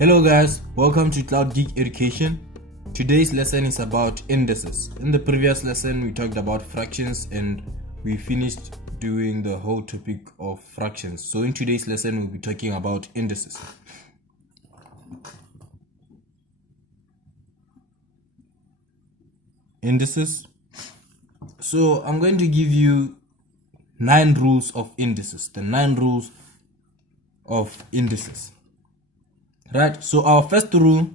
Hello guys, welcome to Cloud Geek Education. Today's lesson is about indices. In the previous lesson we talked about fractions and we finished doing the whole topic of fractions. So in today's lesson we'll be talking about indices. Indices. So I'm going to give you 9 rules of indices. The 9 rules of indices. Right, so our first rule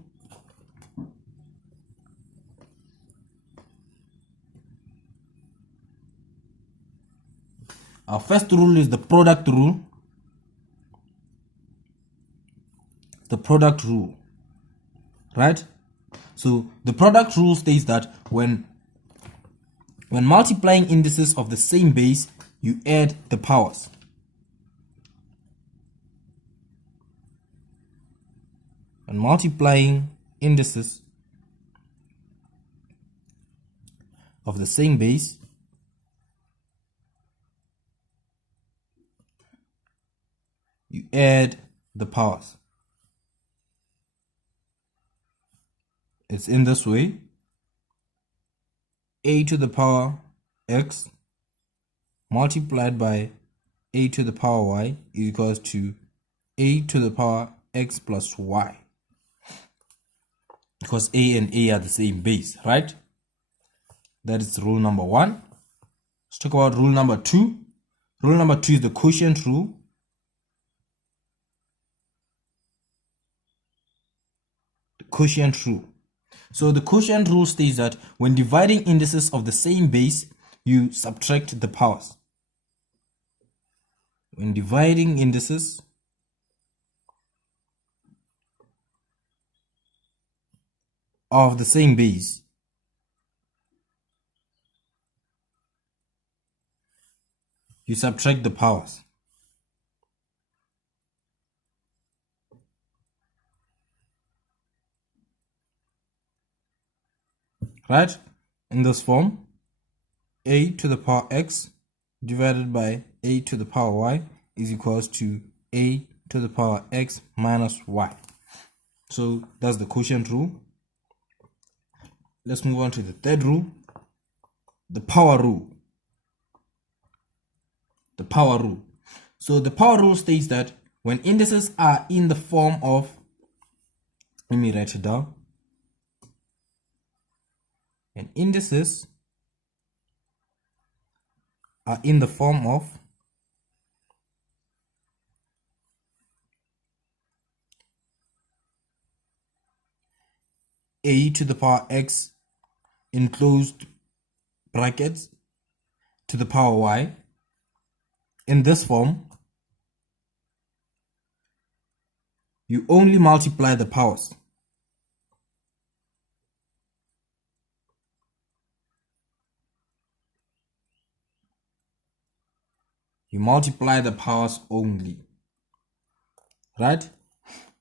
is the product rule. The product rule. Right? So the product rule states that when multiplying indices of the same base, you add the powers. When multiplying indices of the same base, you add the powers. It's in this way: a to the power x multiplied by a to the power y is equals to a to the power x plus y, because a and a are the same base, right? That is rule number 1. Let's talk about rule number 2. Rule number 2 is the quotient rule. The quotient rule. So the quotient rule states that when dividing indices of the same base, you subtract the powers. When dividing indices of the same base, you subtract the powers. Right? In this form, a to the power x divided by a to the power y is equals to a to the power x minus y. So that's the quotient rule. Let's move on to the third rule, the power rule. The power rule. So the power rule states that when indices are in the form of, let me write it down. When indices are in the form of a to the power x in closed brackets to the power y, in this form, you only multiply the powers. You multiply the powers only. Right?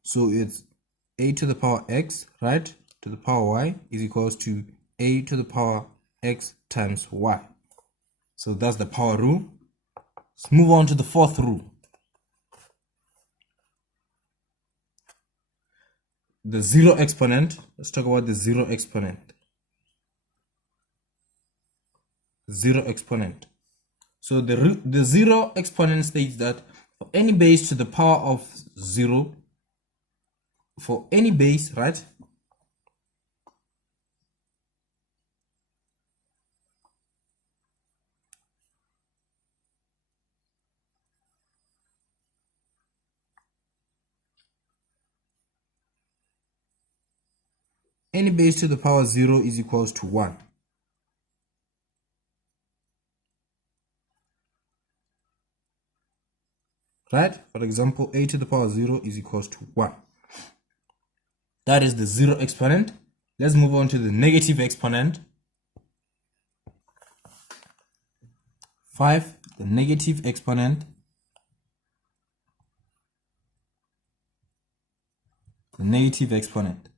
So it's a to the power x, right, to the power y is equals to a to the power x times y. So that's the power rule. Let's move on to the fourth rule. The zero exponent. Let's talk about the zero exponent. Zero exponent. So the zero exponent states that for any base to the power of 0, for any base, right, any base to the power 0 is equals to 1. Right? For example, a to the power 0 is equals to 1. That is the zero exponent. Let's move on to the negative exponent. 5, the negative exponent. The negative exponent.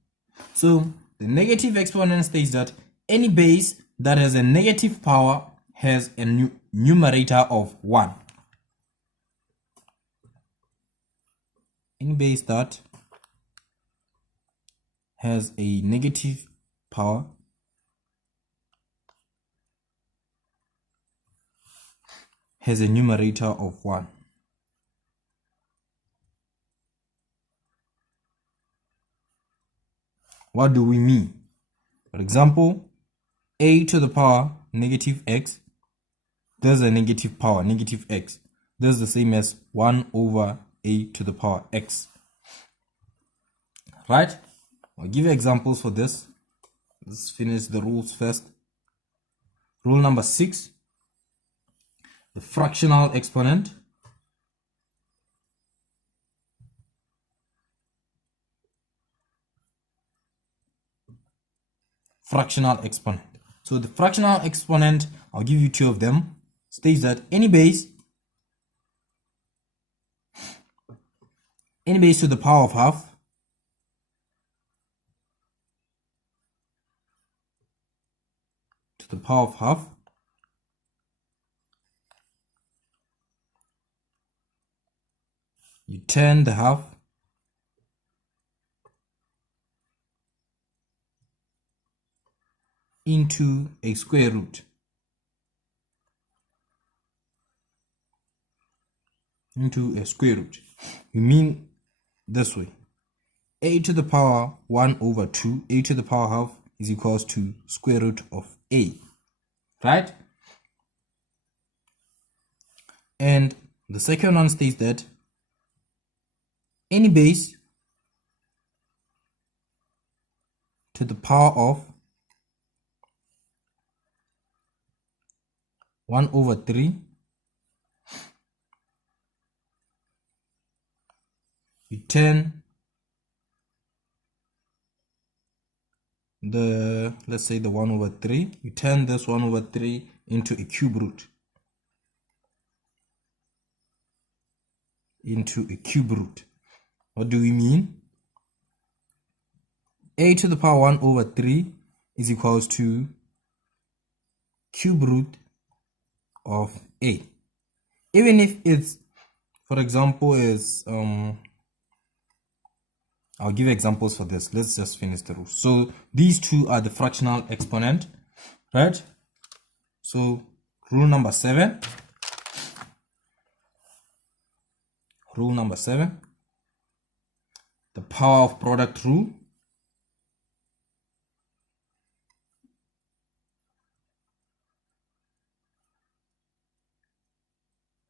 So the negative exponent states that any base that has a negative power has a numerator of 1. Any base that has a negative power has a numerator of 1. What do we mean? For example, a to the power negative x, there's a negative power, negative x. That's the same as 1 over a to the power x. Right? I'll give you examples for this. Let's finish the rules first. Rule number 6. The fractional exponent fractional exponent. So the fractional exponent, I'll give you 2 of them, states that any base to the power of half you turn the half into a square root. We mean this way. A to the power 1 over 2, a to the power half is equals to square root of a. Right? And the second one states that any base to the power of 1 over 3 you turn let's say the 1 over 3, you turn this 1 over 3 into a cube root. What do we mean? A to the power 1 over 3 is equals to cube root of a. Even if it's, for example, is I'll give examples for this. Let's just finish the rule. So these 2 are the fractional exponent, right? So rule number 7. The power of product rule.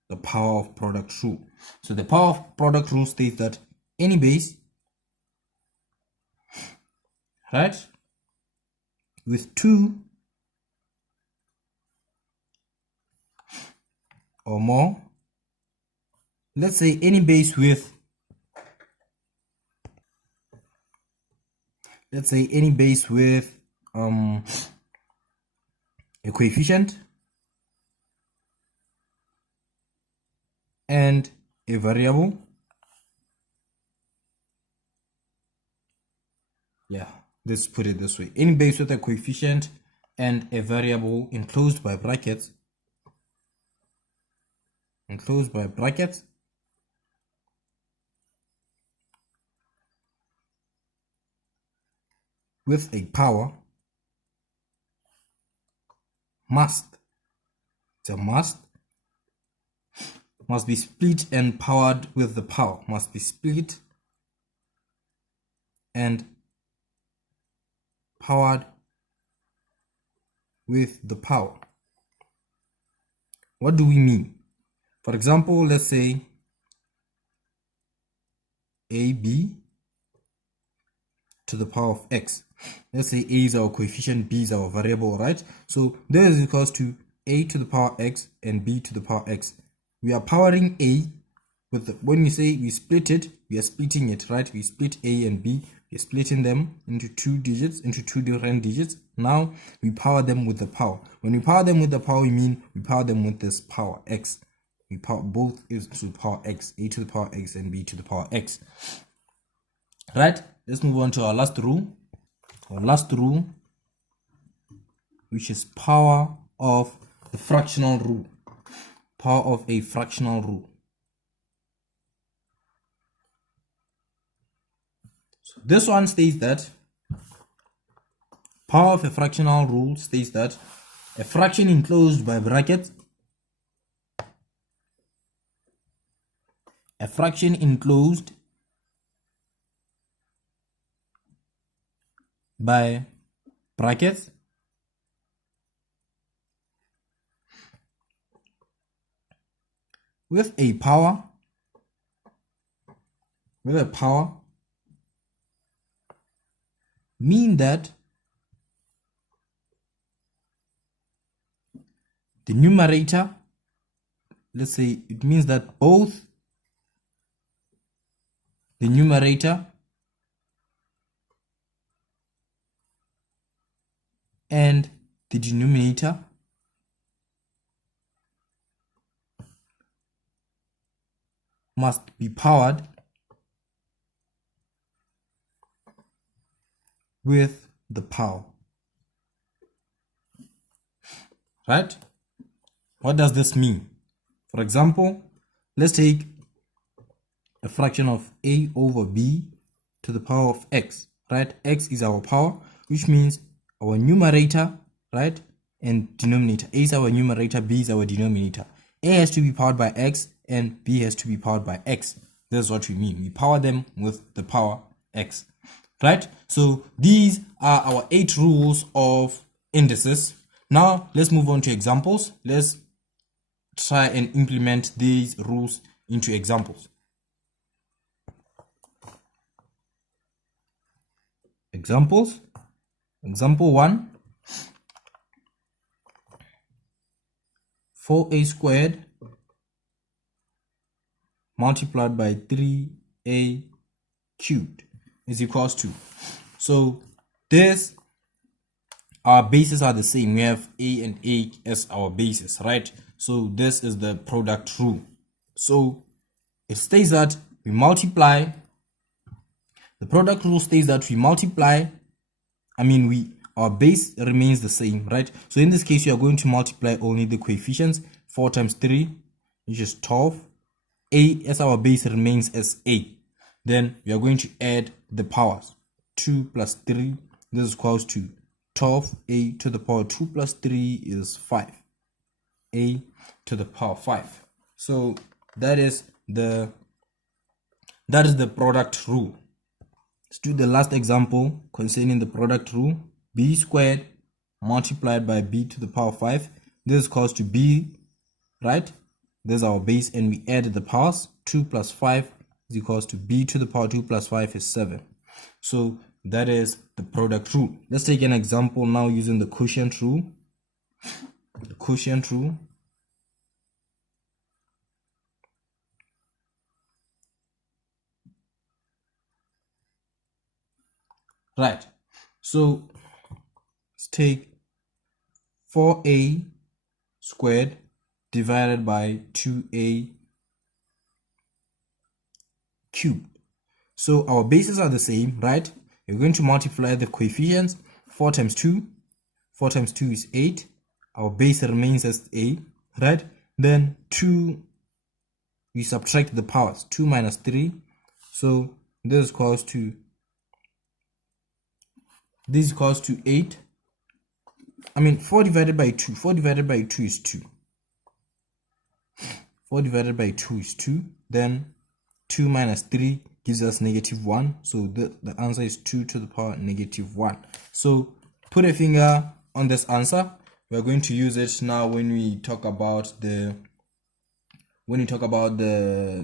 The power of product rule. So the power of product rule states that any base, right, with 2 or more, let's say any base with a coefficient and a variable. Yeah, let's put it this way. Any base with a coefficient and a variable enclosed by brackets, with a power must be split and powered with the power. Must be split and powered with the power. What do we mean? For example, let's say AB to the power of x. Let's say a is our coefficient, b is our variable, right? So this is equals to a to the power x and b to the power x. We are powering a with the, when we say we split it, we are splitting it, right? We split a and b, we're splitting them into 2 digits, into 2 different digits. Now we power them with the power. When we power them with the power, we mean we power them with this power x. We power both is to the power x, a to the power x and b to the power x. Right? Let's move on to our last rule. Which is power of the fractional rule. Power of a fractional rule. So this one states that Power of a fractional rule states that a fraction enclosed by brackets, a fraction enclosed by brackets with a power mean that the numerator, let's say it means that both the numerator and the denominator must be powered with the power. Right? What does this mean? For example, let's take a fraction of a over b to the power of x. Right? X is our power, which means our numerator, right, and denominator. A is our numerator, b is our denominator. A has to be powered by x and b has to be powered by x. That's what we mean. We power them with the power x. Right? So these are our 8 rules of indices. Now let's move on to examples. Let's try and implement these rules into examples. Examples. Example 1. 4a squared multiplied by 3a cubed is equals to. So this, our bases are the same. We have a and a as our bases, right? So this is the product rule. So it states that we multiply. The product rule states that we multiply. Our base remains the same, right? So in this case, you are going to multiply only the coefficients. 4 times 3, which is 12. A as our base remains as a. Then we are going to add the powers. 2 plus 3, this is equals to 12a to the power 2 plus 3 is 5. A to the power 5. So that is the product rule. Let's do the last example concerning the product rule. B squared multiplied by b to the power 5. This is equals to b, right? This is our base and we add the powers. 2 plus 5 is equals to b to the power 2 plus 5 is 7. So that is the product rule. Let's take an example now using the quotient rule. The quotient rule. Right. So let's take 4a squared divided by 2a cubed. So our bases are the same, right? We're going to multiply the coefficients. 4 times 2. 4 times 2 is 8. Our base remains as a, right? Then 2, we subtract the powers. 2 minus 3. So this is equals to 8. 4 divided by 2. 4 divided by 2 is 2. 4 divided by 2 is 2. Then 2 minus 3 gives us -1. So the answer is 2 to the power -1. So put a finger on this answer. We're going to use it now when we talk about the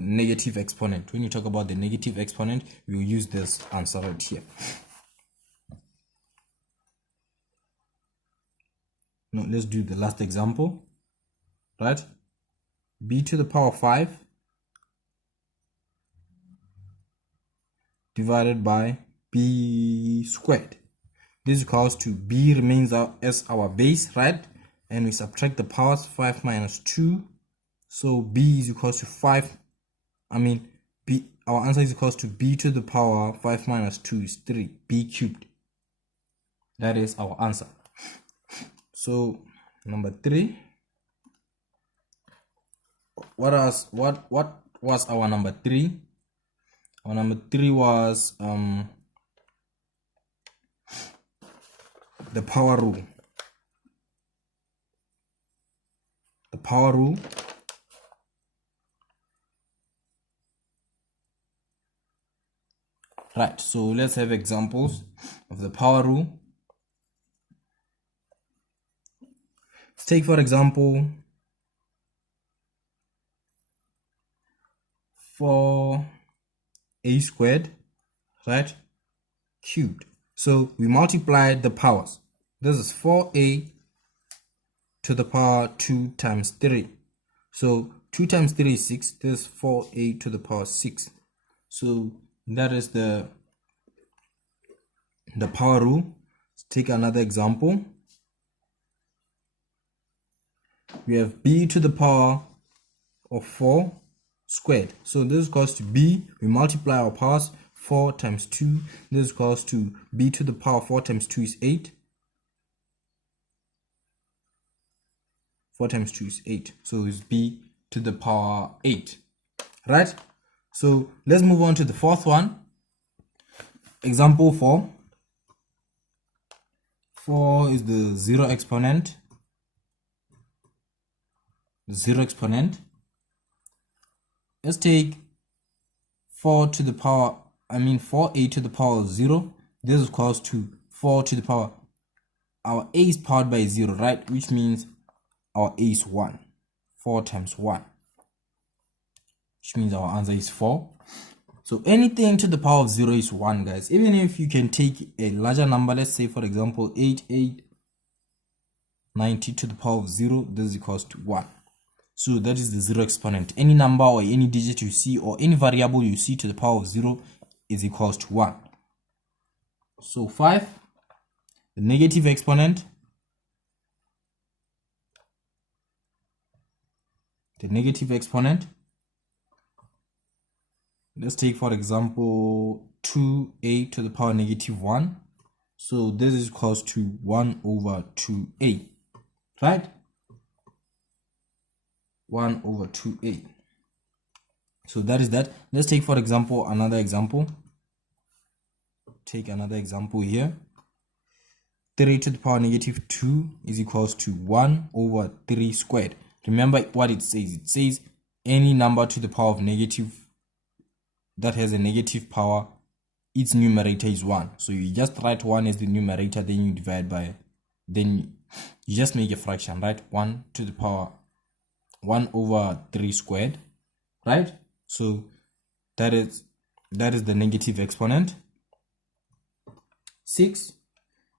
negative exponent. When you talk about the negative exponent, we will use this answer right here. Now let's do the last example, right? B to the power 5 divided by b squared. This is equals to b remains as our base, right? And we subtract the powers. 5 minus 2. So b is equals to 5. Our answer is equals to b to the power 5 minus 2 is 3. B cubed. That is our answer. So number 3. What was our number 3? Our number 3 was the power rule. The power rule right, so let's have examples of the power rule. Let's take for example 4a squared, right, cubed. So we multiply the powers. This is 4a to the power 2 times 3. So 2 times 3 is 6. This is 4a to the power 6. So that is the power rule. Let's take another example. We have b to the power of 4 squared. So this is equals to b. We multiply our powers. 4 times 2. This is equals to b to the power 4 times 2 is 8. 4 times 2 is 8. So it's b to the power 8. Right? So let's move on to the fourth one. Example 4. 4 is the 0 exponent. The 0 exponent. Let's take 4 to the power, 4a to the power of 0. This is equals to 4 to the power. Our a is powered by 0, right? Which means our a is 1. 4 times 1. Which means our answer is 4. So anything to the power of 0 is 1, guys. Even if you can take a larger number, let's say for example 8890 to the power of 0, this is equals to 1. So that is the 0 exponent. Any number or any digit you see or any variable you see to the power of 0 is equals to 1. So 5, the negative exponent. The negative exponent. Let's take for example 2a to the power negative 1. So this is equals to 1 over 2a, right? 1 over 2a. So that is that. Let's take for example another example. Take another example here. 3 to the power negative 2 is equals to 1 over 3 squared. Remember what it says. It says any number to the power of negative that has a negative power, its numerator is 1. So you just write 1 as the numerator, then you divide by, then you just make a fraction, right? 1 to the power 1 over 3 squared, right? So that is the negative exponent. 6,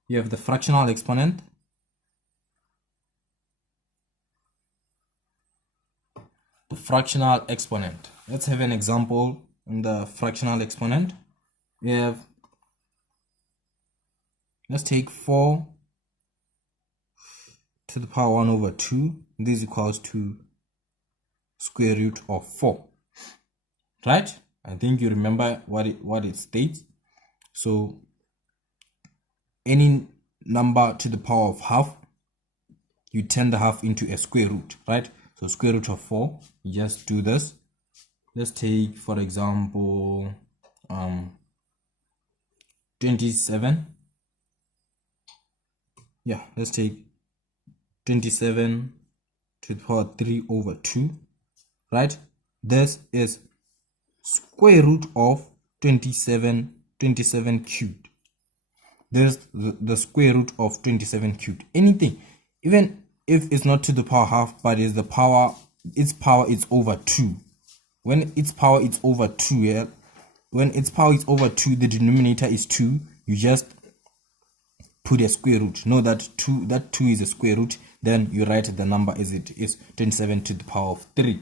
you have the fractional exponent. The fractional exponent. Let's have an example in the fractional exponent. We have, let's take 4 to the power 1 over 2. This is equals to square root of 4, right? I think you remember what it states. So any number to the power of half, you turn the half into a square root, right? So square root of 4, you just do this. Let's take for example 27. Yeah, let's take 27 to the power 3 over 2, right? This is square root of 27 cubed. This is the square root of 27 cubed. Anything, even if it's not to the power half, but is the power, its power is over 2. When its power is over 2, yeah, when its power is over 2, the denominator is 2. You just put a square root. Know that 2 is a square root. Then you write the number as it is, 27 to the power of 3,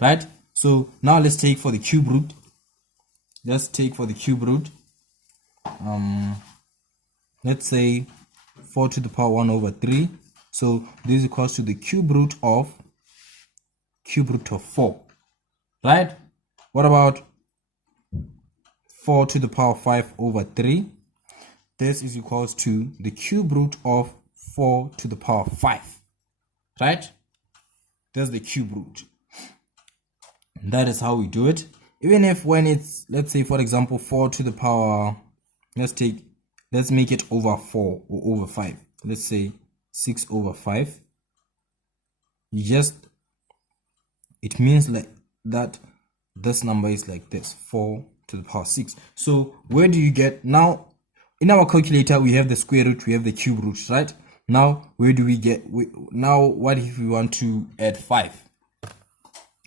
right? So now let's take for the cube root. Let's take for the cube root. Let's say 4 to the power 1 over 3. So this is equals to the cube root of 4, right? What about 4 to the power 5 over 3? This is equals to the cube root of 4 to the power 5, right? That's the cube root. And that is how we do it. Even if when it's, let's say for example 4 to the power, let's make it over 4 or over 5. let's say 6 over 5, it means like that this number is like this, 4 to the power 6. So where do you get now? In our calculator we have the square root, we have the cube root, right? Now where do we get now what if we want to add 5?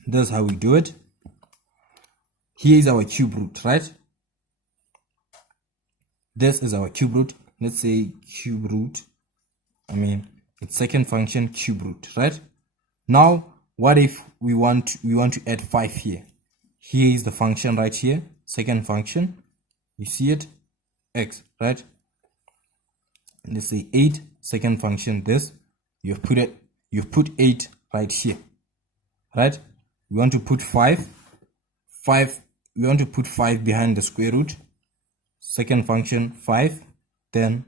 That's how we do it. Here is our cube root, right? This is our cube root. Let's say cube root, it's second function cube root, right? Now what if we want to add 5 here? Here is the function right here, second function, you see it, x, right? Let's say 8, second function, this you've put 8 right here, right? We want to put 5, we want to put 5 behind the square root, second function 5, then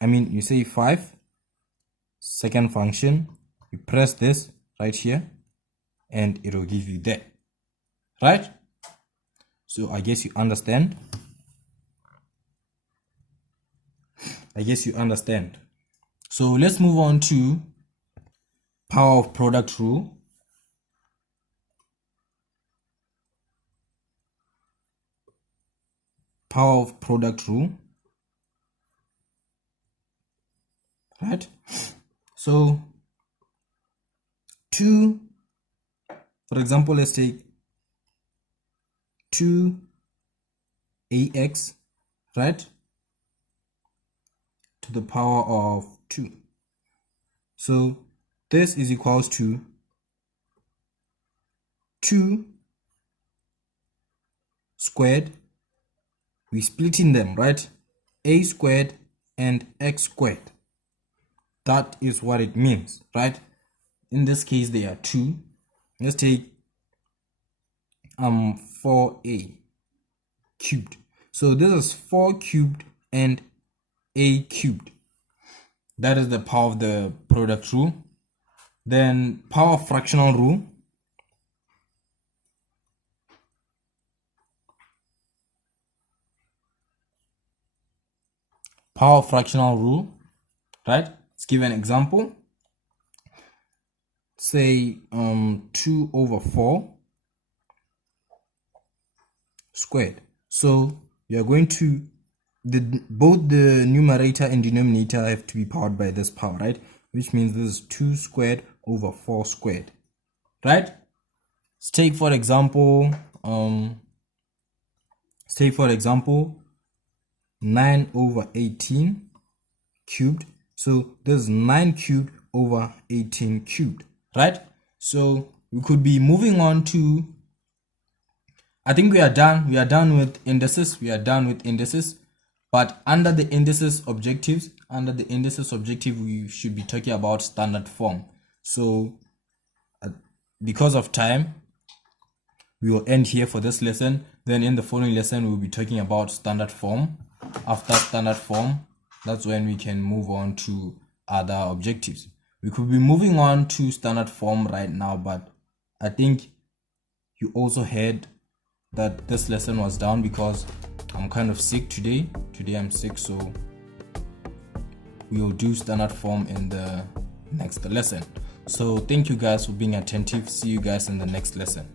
you say 5, second function, you press this right here and it will give you that, right? So I guess you understand. So let's move on to power of product rule. Power of product rule, right? So for example, let's take 2ax, right, to the power of 2. So this is equals to 2 squared, we splitting them, right? A squared and x squared. That is what it means, right? In this case they are 2. Let's take 4a cubed. So this is 4 cubed and a cubed. That is the power of the product rule. Then power of fractional rule. Power of fractional rule, right? Let's give an example. Say 2 over 4 squared. So you are going to both the numerator and denominator have to be powered by this power, right? Which means this is 2 squared over 4 squared, right? Let's take for example 9 over 18 cubed. So this is 9 cubed over 18 cubed, right? So we could be moving on to, I think we are done with indices. But under the indices objective, we should be talking about standard form. So because of time, we will end here for this lesson. Then in the following lesson, we'll be talking about standard form. After standard form, that's when we can move on to other objectives. We could be moving on to standard form right now, but I think you also heard that this lesson was down because I'm kind of sick today. I'm sick, so we will do standard form in the next lesson. So thank you guys for being attentive. See you guys in the next lesson.